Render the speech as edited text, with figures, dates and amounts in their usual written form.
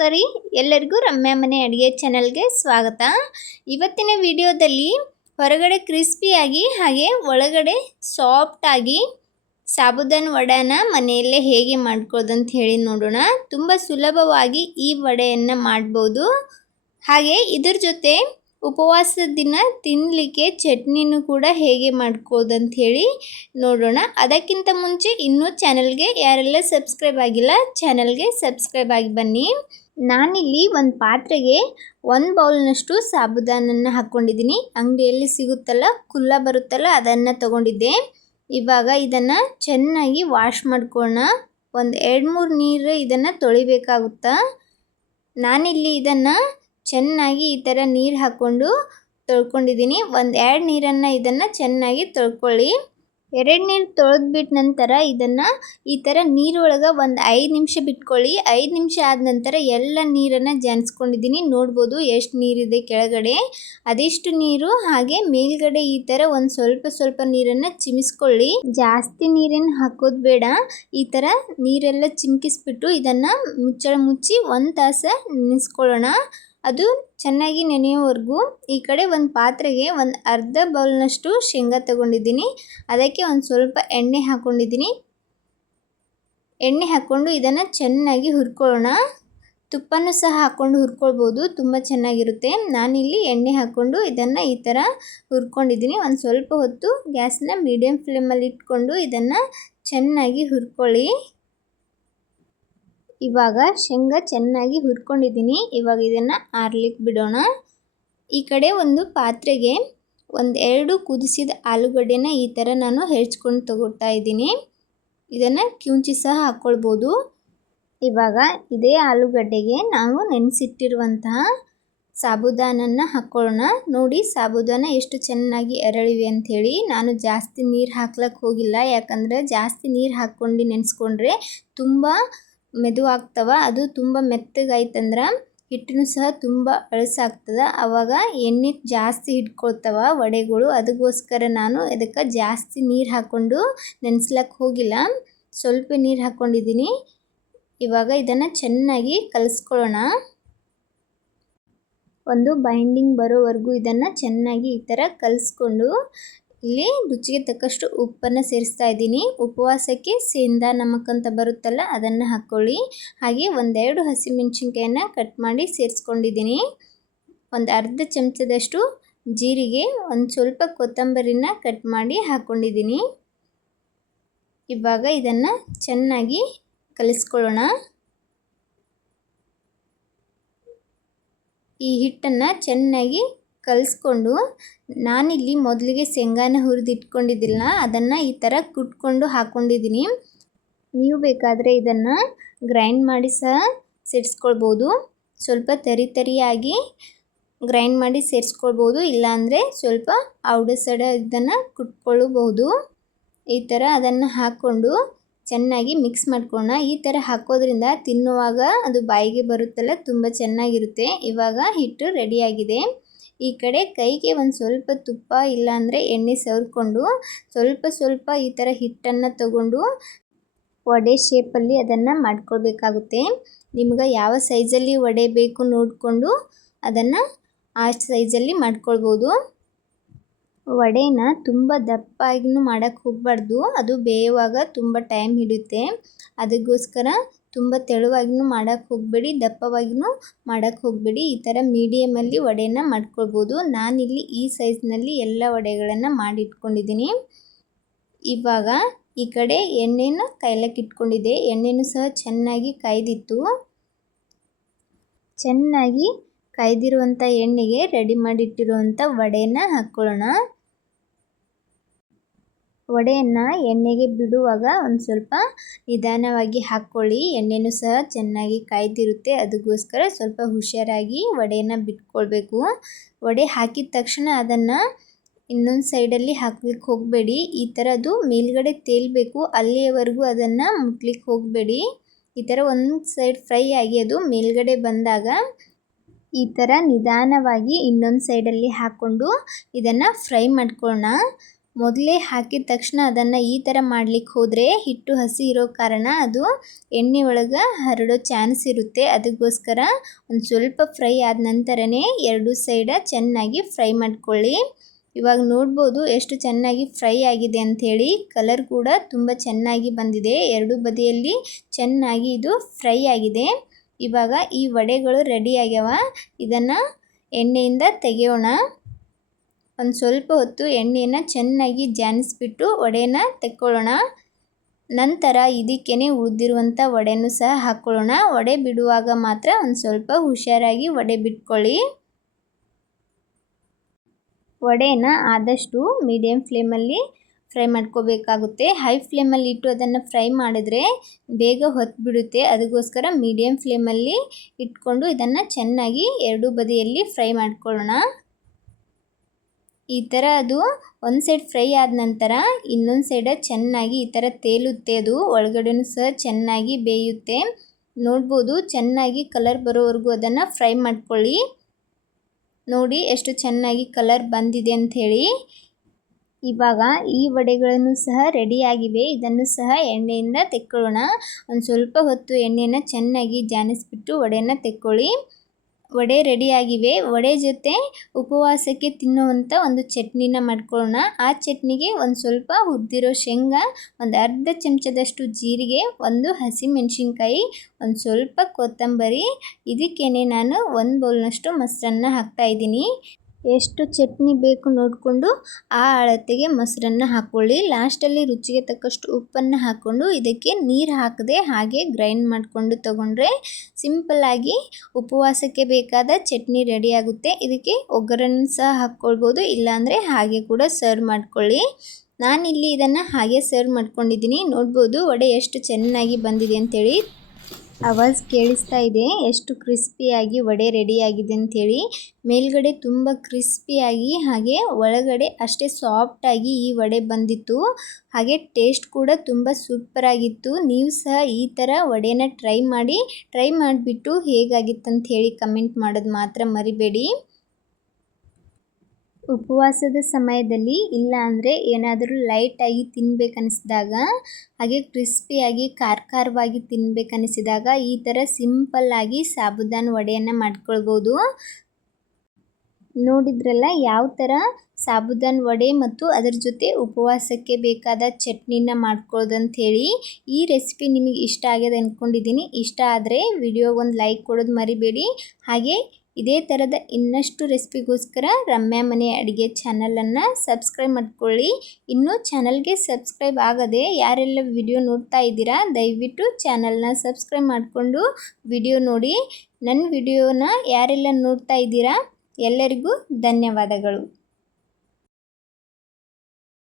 ನಮಸ್ಕಾರ ರೀ ಎಲ್ಲರಿಗೂ ರಮ್ಯಾ ಮನೆ ಅಡುಗೆ ಚಾನಲ್ಗೆ ಸ್ವಾಗತ. ಇವತ್ತಿನ ವಿಡಿಯೋದಲ್ಲಿ ಹೊರಗಡೆ ಕ್ರಿಸ್ಪಿಯಾಗಿ ಹಾಗೆ ಒಳಗಡೆ ಸಾಫ್ಟಾಗಿ ಸಾಬುದಾನ ವಡೆನ ಮನೆಯಲ್ಲೇ ಹೇಗೆ ಮಾಡ್ಕೊಳ್ಳೋದು ಅಂತ ಹೇಳಿ ನೋಡೋಣ. ತುಂಬ ಸುಲಭವಾಗಿ ಈ ವಡೆಯನ್ನು ಮಾಡ್ಬೋದು. ಹಾಗೆ ಇದ್ರ ಜೊತೆ ಉಪವಾಸದ ದಿನ ತಿನ್ನಲಿಕ್ಕೆ ಚಟ್ನಿನೂ ಕೂಡ ಹೇಗೆ ಮಾಡ್ಕೊಳ್ಳೋದು ಅಂತ ಹೇಳಿ ನೋಡೋಣ. ಅದಕ್ಕಿಂತ ಮುಂಚೆ ಇನ್ನೂ ಚಾನಲ್ಗೆ ಯಾರೆಲ್ಲ ಸಬ್ಸ್ಕ್ರೈಬ್ ಆಗಿಲ್ಲ ಚಾನಲ್ಗೆ ಸಬ್ಸ್ಕ್ರೈಬ್ ಆಗಿ ಬನ್ನಿ. ನಾನಿಲ್ಲಿ ಒಂದು ಪಾತ್ರೆಗೆ 1 ಬೌಲ್ನಷ್ಟು ಸಾಬುದಾನನ್ನು ಹಾಕ್ಕೊಂಡಿದ್ದೀನಿ. ಅಂಗಡಿಯಲ್ಲಿ ಸಿಗುತ್ತಲ್ಲ ಕುಲ್ಲ ಬರುತ್ತಲ್ಲ ಅದನ್ನು ತಗೊಂಡಿದ್ದೆ. ಇವಾಗ ಇದನ್ನು ಚೆನ್ನಾಗಿ ವಾಶ್ ಮಾಡ್ಕೊಳ್ಳೋಣ. ಒಂದು 2-3 ನೀರು ಇದನ್ನು ತೊಳಿಬೇಕಾಗುತ್ತಾ. ನಾನಿಲ್ಲಿ ಇದನ್ನು ಚೆನ್ನಾಗಿ ಈ ಥರ ನೀರು ಹಾಕ್ಕೊಂಡು ತೊಳ್ಕೊಂಡಿದ್ದೀನಿ. 1-2 ನೀರನ್ನು ಇದನ್ನು ಚೆನ್ನಾಗಿ ತೊಳ್ಕೊಳ್ಳಿ. 2 ನೀರು ತೊಳೆದ್ಬಿಟ್ಟ ನಂತರ ಇದನ್ನು ಈ ಥರ ನೀರೊಳಗೆ ಒಂದು 5 ನಿಮಿಷ ಬಿಟ್ಕೊಳ್ಳಿ. 5 ನಿಮಿಷ ಆದ ನಂತರ ಎಲ್ಲ ನೀರನ್ನು ಜಾನ್ಸ್ಕೊಂಡಿದ್ದೀನಿ. ನೋಡ್ಬೋದು ಎಷ್ಟು ನೀರಿದೆ ಕೆಳಗಡೆ. ಅದೆಷ್ಟು ನೀರು ಹಾಗೆ ಮೇಲ್ಗಡೆ ಈ ಥರ ಒಂದು ಸ್ವಲ್ಪ ನೀರನ್ನು ಚಿಮಿಸ್ಕೊಳ್ಳಿ. ಜಾಸ್ತಿ ನೀರನ್ನು ಹಾಕೋದು ಬೇಡ. ಈ ಥರ ನೀರೆಲ್ಲ ಚಿಮ್ಕಿಸ್ಬಿಟ್ಟು ಇದನ್ನು ಮುಚ್ಚಳ ಮುಚ್ಚಿ 1 ತಾಸು ನೆನೆಸ್ಕೊಳ್ಳೋಣ. ಅದು ಚೆನ್ನಾಗಿ ನೆನೆಯೋವರೆಗೂ ಈ ಕಡೆ ಒಂದು ಪಾತ್ರೆಗೆ ಒಂದು ಅರ್ಧ ಬೌಲ್ನಷ್ಟು ಶೇಂಗಾ ತಗೊಂಡಿದ್ದೀನಿ. ಅದಕ್ಕೆ ಒಂದು ಸ್ವಲ್ಪ ಎಣ್ಣೆ ಹಾಕ್ಕೊಂಡಿದ್ದೀನಿ. ಎಣ್ಣೆ ಹಾಕ್ಕೊಂಡು ಇದನ್ನು ಚೆನ್ನಾಗಿ ಹುರ್ಕೊಳ್ಳೋಣ. ತುಪ್ಪನೂ ಸಹ ಹಾಕ್ಕೊಂಡು ಹುರ್ಕೊಳ್ಬೋದು, ತುಂಬ ಚೆನ್ನಾಗಿರುತ್ತೆ. ನಾನಿಲ್ಲಿ ಎಣ್ಣೆ ಹಾಕ್ಕೊಂಡು ಇದನ್ನು ಈ ಥರ ಹುರ್ಕೊಂಡಿದ್ದೀನಿ. ಒಂದು ಸ್ವಲ್ಪ ಹೊತ್ತು ಗ್ಯಾಸ್ನ ಮೀಡಿಯಮ್ ಫ್ಲೇಮಲ್ಲಿ ಇಟ್ಕೊಂಡು ಇದನ್ನು ಚೆನ್ನಾಗಿ ಹುರ್ಕೊಳ್ಳಿ. ಇವಾಗ ಶೇಂಗಾ ಚೆನ್ನಾಗಿ ಹುರ್ಕೊಂಡಿದ್ದೀನಿ. ಇವಾಗ ಇದನ್ನು ಆರ್ಲಿಕ್ಕೆ ಬಿಡೋಣ. ಈ ಕಡೆ ಒಂದು ಪಾತ್ರೆಗೆ 1-2 ಕುದಿಸಿದ ಆಲೂಗಡ್ಡೆನ ಈ ಥರ ನಾನು ಹೆಚ್ಕೊಂಡು ತಗೊಳ್ತಾ ಇದ್ದೀನಿ. ಇದನ್ನು ಕಿವುಚಿ ಸಹ ಹಾಕ್ಕೊಳ್ಬೋದು. ಇವಾಗ ಇದೇ ಆಲೂಗಡ್ಡೆಗೆ ನಾವು ನೆನೆಸಿಟ್ಟಿರುವಂತಹ ಸಾಬುದಾನನ್ನು ಹಾಕ್ಕೊಳ್ಳೋಣ. ನೋಡಿ ಸಾಬುದಾನ ಎಷ್ಟು ಚೆನ್ನಾಗಿ ಅರಳಿವೆ ಅಂಥೇಳಿ. ನಾನು ಜಾಸ್ತಿ ನೀರು ಹಾಕ್ಲಕ್ಕೆ ಹೋಗಿಲ್ಲ, ಯಾಕಂದರೆ ಜಾಸ್ತಿ ನೀರು ಹಾಕ್ಕೊಂಡು ನೆನೆಸ್ಕೊಂಡ್ರೆ ತುಂಬ ಮೆದುವಾಗ್ತವೆ. ಅದು ತುಂಬ ಮೆತ್ತಗಾಯ್ತಂದ್ರೆ ಹಿಟ್ಟನ್ನು ಸಹ ತುಂಬ ಅಳಸಾಗ್ತದೆ. ಆವಾಗ ಎಣ್ಣೆ ಜಾಸ್ತಿ ಹಿಡ್ಕೊಳ್ತವೆ ವಡೆಗಳು. ಅದಕ್ಕೋಸ್ಕರ ನಾನು ಇದಕ್ಕೆ ಜಾಸ್ತಿ ನೀರು ಹಾಕ್ಕೊಂಡು ನೆನೆಸ್ಲಕ್ಕೆ ಹೋಗಿಲ್ಲ, ಸ್ವಲ್ಪ ನೀರು ಹಾಕ್ಕೊಂಡಿದ್ದೀನಿ. ಇವಾಗ ಇದನ್ನು ಚೆನ್ನಾಗಿ ಕಲಿಸ್ಕೊಳ್ಳೋಣ. ಒಂದು ಬೈಂಡಿಂಗ್ ಬರೋವರೆಗೂ ಇದನ್ನು ಚೆನ್ನಾಗಿ ಈ ಥರ ಕಲಿಸ್ಕೊಂಡು ಇಲ್ಲಿ ರುಚಿಗೆ ತಕ್ಕಷ್ಟು ಉಪ್ಪನ್ನು ಸೇರಿಸ್ತಾ ಇದ್ದೀನಿ. ಉಪವಾಸಕ್ಕೆ ಸೇಂದಾ ನಮಕ್ ಅಂತ ಬರುತ್ತಲ್ಲ ಅದನ್ನು ಹಾಕ್ಕೊಳ್ಳಿ. ಹಾಗೆ 1-2 ಹಸಿಮೆಣಸಿನ್ಕಾಯನ್ನು ಕಟ್ ಮಾಡಿ ಸೇರಿಸ್ಕೊಂಡಿದ್ದೀನಿ. ಒಂದು ಅರ್ಧ ಚಮಚದಷ್ಟು ಜೀರಿಗೆ, ಒಂದು ಸ್ವಲ್ಪ ಕೊತ್ತಂಬರಿನ ಕಟ್ ಮಾಡಿ ಹಾಕ್ಕೊಂಡಿದ್ದೀನಿ. ಇವಾಗ ಇದನ್ನು ಚೆನ್ನಾಗಿ ಕಲಿಸ್ಕೊಳ್ಳೋಣ. ಈ ಹಿಟ್ಟನ್ನು ಚೆನ್ನಾಗಿ ಕಲಿಸ್ಕೊಂಡು ನಾನಿಲ್ಲಿ ಮೊದಲಿಗೆ ಶೇಂಗಾನ ಹುರಿದಿಟ್ಕೊಂಡಿದ್ದಿಲ್ಲ, ಅದನ್ನು ಈ ಥರ ಕುಟ್ಕೊಂಡು ಹಾಕ್ಕೊಂಡಿದ್ದೀನಿ. ನೀವು ಬೇಕಾದರೆ ಇದನ್ನು ಗ್ರೈಂಡ್ ಮಾಡಿ ಸಹ ಸೇರಿಸ್ಕೊಳ್ಬೋದು. ಸ್ವಲ್ಪ ತರಿಯಾಗಿ ಗ್ರೈಂಡ್ ಮಾಡಿ ಸೇರಿಸ್ಕೊಳ್ಬೋದು, ಇಲ್ಲಾಂದರೆ ಸ್ವಲ್ಪ ಔಡ ಸಡ ಇದನ್ನು ಕುಟ್ಕೊಳ್ಳಬಹುದು. ಈ ಥರ ಅದನ್ನು ಹಾಕ್ಕೊಂಡು ಚೆನ್ನಾಗಿ ಮಿಕ್ಸ್ ಮಾಡ್ಕೊಳ್ಳೋಣ. ಈ ಥರ ಹಾಕೋದ್ರಿಂದ ತಿನ್ನುವಾಗ ಅದು ಬಾಯಿಗೆ ಬರುತ್ತಲ್ಲ, ತುಂಬ ಚೆನ್ನಾಗಿರುತ್ತೆ. ಇವಾಗ ಹಿಟ್ಟು ರೆಡಿಯಾಗಿದೆ. ಈ ಕಡೆ ಕೈಗೆ ಒಂದು ಸ್ವಲ್ಪ ತುಪ್ಪ ಇಲ್ಲಾಂದರೆ ಎಣ್ಣೆ ಸವರ್ಕೊಂಡು ಸ್ವಲ್ಪ ಈ ಥರ ಹಿಟ್ಟನ್ನು ತಗೊಂಡು ವಡೆ ಶೇಪಲ್ಲಿ ಅದನ್ನು ಮಾಡ್ಕೊಳ್ಬೇಕಾಗುತ್ತೆ. ನಿಮ್ಗೆ ಯಾವ ಸೈಜಲ್ಲಿ ವಡೆ ಬೇಕು ನೋಡಿಕೊಂಡು ಅದನ್ನು ಆ ಸೈಜಲ್ಲಿ ಮಾಡ್ಕೊಳ್ಬೋದು. ವಡೆನ ತುಂಬ ದಪ್ಪಾಗಿನೂ ಮಾಡೋಕ್ಕೆ ಹೋಗಬಾರ್ದು, ಅದು ಬೇಯುವಾಗ ತುಂಬ ಟೈಮ್ ಹಿಡಿಯುತ್ತೆ. ಅದಕ್ಕೋಸ್ಕರ ತುಂಬ ತೆಳುವಾಗಿನೂ ಮಾಡೋಕ್ಕೆ ಹೋಗಬೇಡಿ, ದಪ್ಪವಾಗಿನೂ ಮಾಡೋಕ್ಕೆ ಹೋಗಬೇಡಿ. ಈ ಥರ ಮೀಡಿಯಮಲ್ಲಿ ವಡೆನ ಮಾಡ್ಕೊಳ್ಬೋದು. ನಾನಿಲ್ಲಿ ಈ ಸೈಜ್ನಲ್ಲಿ ಎಲ್ಲ ವಡೆಗಳನ್ನು ಮಾಡಿಟ್ಕೊಂಡಿದ್ದೀನಿ. ಇವಾಗ ಈ ಕಡೆ ಎಣ್ಣೆನ ಕಾಯ್ಲಕ್ಕೆ ಇಟ್ಕೊಂಡಿದ್ದೆ. ಎಣ್ಣೆನೂ ಸಹ ಚೆನ್ನಾಗಿ ಕಾಯ್ದಿತ್ತು. ಚೆನ್ನಾಗಿ ಕಾಯ್ದಿರುವಂಥ ಎಣ್ಣೆಗೆ ರೆಡಿ ಮಾಡಿಟ್ಟಿರುವಂಥ ವಡೆನ ಹಾಕ್ಕೊಳ್ಳೋಣ. ವಡೆಯನ್ನು ಎಣ್ಣೆಗೆ ಬಿಡುವಾಗ ಒಂದು ಸ್ವಲ್ಪ ನಿಧಾನವಾಗಿ ಹಾಕ್ಕೊಳ್ಳಿ. ಎಣ್ಣೆನೂ ಸಹ ಚೆನ್ನಾಗಿ ಕಾಯ್ದಿರುತ್ತೆ, ಅದಕ್ಕೋಸ್ಕರ ಸ್ವಲ್ಪ ಹುಷಾರಾಗಿ ವಡೆಯನ್ನು ಬಿಟ್ಕೊಳ್ಬೇಕು. ವಡೆ ಹಾಕಿದ ತಕ್ಷಣ ಅದನ್ನು ಇನ್ನೊಂದು ಸೈಡಲ್ಲಿ ಹಾಕ್ಲಿಕ್ಕೆ ಹೋಗಬೇಡಿ. ಈ ಥರ ಅದು ಮೇಲ್ಗಡೆ ತೇಲಬೇಕು, ಅಲ್ಲಿಯವರೆಗೂ ಅದನ್ನು ಮುಟ್ಲಿಕ್ಕೆ ಹೋಗಬೇಡಿ. ಈ ಥರ ಒಂದು ಸೈಡ್ ಫ್ರೈ ಆಗಿ ಅದು ಮೇಲ್ಗಡೆ ಬಂದಾಗ ಈ ಥರ ನಿಧಾನವಾಗಿ ಇನ್ನೊಂದು ಸೈಡಲ್ಲಿ ಹಾಕ್ಕೊಂಡು ಇದನ್ನು ಫ್ರೈ ಮಾಡ್ಕೊಳ್ಳೋಣ. ಮೊದಲೇ ಹಾಕಿದ ತಕ್ಷಣ ಅದನ್ನು ಈ ಥರ ಮಾಡಲಿಕ್ಕೆ ಹೋದರೆ ಹಿಟ್ಟು ಹಸಿ ಇರೋ ಕಾರಣ ಅದು ಎಣ್ಣೆ ಒಳಗೆ ಹರಡೋ ಚಾನ್ಸ್ ಇರುತ್ತೆ. ಅದಕ್ಕೋಸ್ಕರ ಒಂದು ಸ್ವಲ್ಪ ಫ್ರೈ ಆದ ನಂತರನೇ ಎರಡು ಸೈಡ ಚೆನ್ನಾಗಿ ಫ್ರೈ ಮಾಡ್ಕೊಳ್ಳಿ. ಇವಾಗ ನೋಡ್ಬೋದು ಎಷ್ಟು ಚೆನ್ನಾಗಿ ಫ್ರೈ ಆಗಿದೆ ಅಂಥೇಳಿ. ಕಲರ್ ಕೂಡ ತುಂಬ ಚೆನ್ನಾಗಿ ಬಂದಿದೆ. ಎರಡು ಬದಿಯಲ್ಲಿ ಚೆನ್ನಾಗಿ ಇದು ಫ್ರೈ ಆಗಿದೆ. ಇವಾಗ ಈ ವಡೆಗಳು ರೆಡಿ ಆಗ್ಯಾವ. ಇದನ್ನು ಎಣ್ಣೆಯಿಂದ ತೆಗೆಯೋಣ. ಒಂದು ಸ್ವಲ್ಪ ಹೊತ್ತು ಎಣ್ಣೆಯನ್ನು ಚೆನ್ನಾಗಿ ಜಾನಿಸ್ಬಿಟ್ಟು ವಡೆನ ತೆಕ್ಕೊಳ್ಳೋಣ. ನಂತರ ಇದಕ್ಕೇ ಉಳಿದಿರುವಂಥ ವಡೆನೂ ಸಹ ಹಾಕ್ಕೊಳ್ಳೋಣ. ವಡೆ ಬಿಡುವಾಗ ಮಾತ್ರ ಒಂದು ಸ್ವಲ್ಪ ಹುಷಾರಾಗಿ ವಡೆ ಬಿಟ್ಕೊಳ್ಳಿ. ವಡೆನ ಆದಷ್ಟು ಮೀಡಿಯಮ್ ಫ್ಲೇಮಲ್ಲಿ ಫ್ರೈ ಮಾಡ್ಕೋಬೇಕಾಗುತ್ತೆ. ಹೈ ಫ್ಲೇಮಲ್ಲಿ ಇಟ್ಟು ಅದನ್ನು ಫ್ರೈ ಮಾಡಿದ್ರೆ ಬೇಗ ಹೊತ್ಬಿಡುತ್ತೆ. ಅದಕ್ಕೋಸ್ಕರ ಮೀಡಿಯಮ್ ಫ್ಲೇಮಲ್ಲಿ ಇಟ್ಕೊಂಡು ಇದನ್ನು ಚೆನ್ನಾಗಿ ಎರಡು ಬದಿಯಲ್ಲಿ ಫ್ರೈ ಮಾಡ್ಕೊಳ್ಳೋಣ. ಈ ಥರ ಅದು ಒಂದು ಸೈಡ್ ಫ್ರೈ ಆದ ನಂತರ ಇನ್ನೊಂದು ಸೈಡ ಚೆನ್ನಾಗಿ ಈ ಥರ ತೇಲುತ್ತೆ. ಅದು ಒಳಗಡೆನೂ ಸಹ ಚೆನ್ನಾಗಿ ಬೇಯುತ್ತೆ. ನೋಡ್ಬೋದು ಚೆನ್ನಾಗಿ ಕಲರ್ ಬರೋವರೆಗೂ ಅದನ್ನು ಫ್ರೈ ಮಾಡ್ಕೊಳ್ಳಿ. ನೋಡಿ ಎಷ್ಟು ಚೆನ್ನಾಗಿ ಕಲರ್ ಬಂದಿದೆ ಅಂಥೇಳಿ. ಇವಾಗ ಈ ವಡೆಗಳನ್ನು ಸಹ ರೆಡಿಯಾಗಿವೆ. ಇದನ್ನು ಸಹ ಎಣ್ಣೆಯಿಂದ ತೆಕ್ಕೊಳ್ಳೋಣ. ಒಂದು ಸ್ವಲ್ಪ ಹೊತ್ತು ಎಣ್ಣೆನ ಚೆನ್ನಾಗಿ ಜಾನಿಸ್ಬಿಟ್ಟು ವಡೆನ ತೆಕ್ಕೊಳ್ಳಿ. ವಡೆ ರೆಡಿಯಾಗಿವೆ. ವಡೆ ಜೊತೆ ಉಪವಾಸಕ್ಕೆ ತಿನ್ನುವಂಥ ಒಂದು ಚಟ್ನಿನ ಮಾಡ್ಕೊಳ್ಳೋಣ. ಆ ಚಟ್ನಿಗೆ ಒಂದು ಸ್ವಲ್ಪ ಹುರಿದಿರೋ ಶೇಂಗಾ, ಒಂದು ಅರ್ಧ ಚಮಚದಷ್ಟು ಜೀರಿಗೆ, ಒಂದು ಹಸಿಮೆಣಸಿನ್ಕಾಯಿ, ಒಂದು ಸ್ವಲ್ಪ ಕೊತ್ತಂಬರಿ, ಇದಕ್ಕೇನೆ ನಾನು ಒಂದು ಬೌಲ್ನಷ್ಟು ಮೊಸರನ್ನ ಹಾಕ್ತಾಯಿದ್ದೀನಿ. ಎಷ್ಟು ಚಟ್ನಿ ಬೇಕು ನೋಡಿಕೊಂಡು ಆ ಅಳತೆಗೆ ಮೊಸರನ್ನ ಹಾಕ್ಕೊಳ್ಳಿ. ಲಾಸ್ಟಲ್ಲಿ ರುಚಿಗೆ ತಕ್ಕಷ್ಟು ಉಪ್ಪನ್ನು ಹಾಕ್ಕೊಂಡು ಇದಕ್ಕೆ ನೀರು ಹಾಕದೆ ಹಾಗೆ ಗ್ರೈಂಡ್ ಮಾಡಿಕೊಂಡು ತಗೊಂಡ್ರೆ ಸಿಂಪಲ್ಲಾಗಿ ಉಪವಾಸಕ್ಕೆ ಬೇಕಾದ ಚಟ್ನಿ ರೆಡಿ ಆಗುತ್ತೆ. ಇದಕ್ಕೆ ಒಗ್ಗರಣೆ ಸಹ ಹಾಕ್ಕೊಳ್ಬೋದು, ಇಲ್ಲಾಂದರೆ ಹಾಗೆ ಕೂಡ ಸರ್ವ್ ಮಾಡ್ಕೊಳ್ಳಿ. ನಾನಿಲ್ಲಿ ಇದನ್ನು ಹಾಗೆ ಸರ್ವ್ ಮಾಡ್ಕೊಂಡಿದ್ದೀನಿ. ನೋಡ್ಬೋದು ವಡೆ ಎಷ್ಟು ಚೆನ್ನಾಗಿ ಬಂದಿದೆ ಅಂಥೇಳಿ. ಆವಾಜ್ ಕೇಳಿಸ್ತಾ ಇದೆ ಎಷ್ಟು ಕ್ರಿಸ್ಪಿಯಾಗಿ ವಡೆ ರೆಡಿಯಾಗಿದೆ ಅಂಥೇಳಿ. ಮೇಲ್ಗಡೆ ತುಂಬ ಕ್ರಿಸ್ಪಿಯಾಗಿ ಹಾಗೆ ಒಳಗಡೆ ಅಷ್ಟೇ ಸಾಫ್ಟಾಗಿ ಈ ವಡೆ ಬಂದಿತ್ತು. ಹಾಗೆ ಟೇಸ್ಟ್ ಕೂಡ ತುಂಬ ಸೂಪರಾಗಿತ್ತು. ನೀವು ಸಹ ಈ ಥರ ವಡೆನ ಟ್ರೈ ಮಾಡಿಬಿಟ್ಟು ಹೇಗಾಗಿತ್ತಂತ ಹೇಳಿ ಕಮೆಂಟ್ ಮಾಡೋದು ಮಾತ್ರ ಮರಿಬೇಡಿ. ಉಪವಾಸದ ಸಮಯದಲ್ಲಿ ಇಲ್ಲ ಅಂದರೆ ಏನಾದರೂ ಲೈಟಾಗಿ ತಿನ್ನಬೇಕನ್ನಿಸಿದಾಗ, ಹಾಗೆ ಕ್ರಿಸ್ಪಿಯಾಗಿ ಖಾರವಾಗಿ ತಿನ್ನಬೇಕನ್ನಿಸಿದಾಗ ಈ ಥರ ಸಿಂಪಲ್ಲಾಗಿ ಸಾಬುದಾನ ವಡೆಯನ್ನು ಮಾಡ್ಕೊಳ್ಬೋದು. ನೋಡಿದ್ರಲ್ಲ ಯಾವ ಥರ ಸಾಬುದಾನ ವಡೆ ಮತ್ತು ಅದರ ಜೊತೆ ಉಪವಾಸಕ್ಕೆ ಬೇಕಾದ ಚಟ್ನಿನ ಮಾಡ್ಕೊಳ್ಳೋದಂತ ಹೇಳಿ. ಈ ರೆಸಿಪಿ ನಿಮಗೆ ಇಷ್ಟ ಆಗಿದೆ ಅಂದ್ಕೊಂಡಿದ್ದೀನಿ. ಇಷ್ಟ ಆದರೆ ವಿಡಿಯೋಗೊಂದು ಲೈಕ್ ಕೊಡೋದು ಮರಿಬೇಡಿ. ಹಾಗೆ ಇದೇ ಥರದ ಇನ್ನಷ್ಟು ರೆಸಿಪಿಗೋಸ್ಕರ ರಮ್ಯಾ ಮನೆ ಅಡುಗೆ ಚಾನಲನ್ನು ಸಬ್ಸ್ಕ್ರೈಬ್ ಮಾಡ್ಕೊಳ್ಳಿ. ಇನ್ನೂ ಚಾನಲ್ಗೆ ಸಬ್ಸ್ಕ್ರೈಬ್ ಆಗದೆ ಯಾರೆಲ್ಲ ವಿಡಿಯೋ ನೋಡ್ತಾ ಇದ್ದೀರಾ ದಯವಿಟ್ಟು ಚಾನಲ್ನ ಸಬ್ಸ್ಕ್ರೈಬ್ ಮಾಡಿಕೊಂಡು ವಿಡಿಯೋ ನೋಡಿ. ನನ್ನ ವಿಡಿಯೋನ ಯಾರೆಲ್ಲ ನೋಡ್ತಾ ಇದ್ದೀರಾ ಎಲ್ಲರಿಗೂ ಧನ್ಯವಾದಗಳು.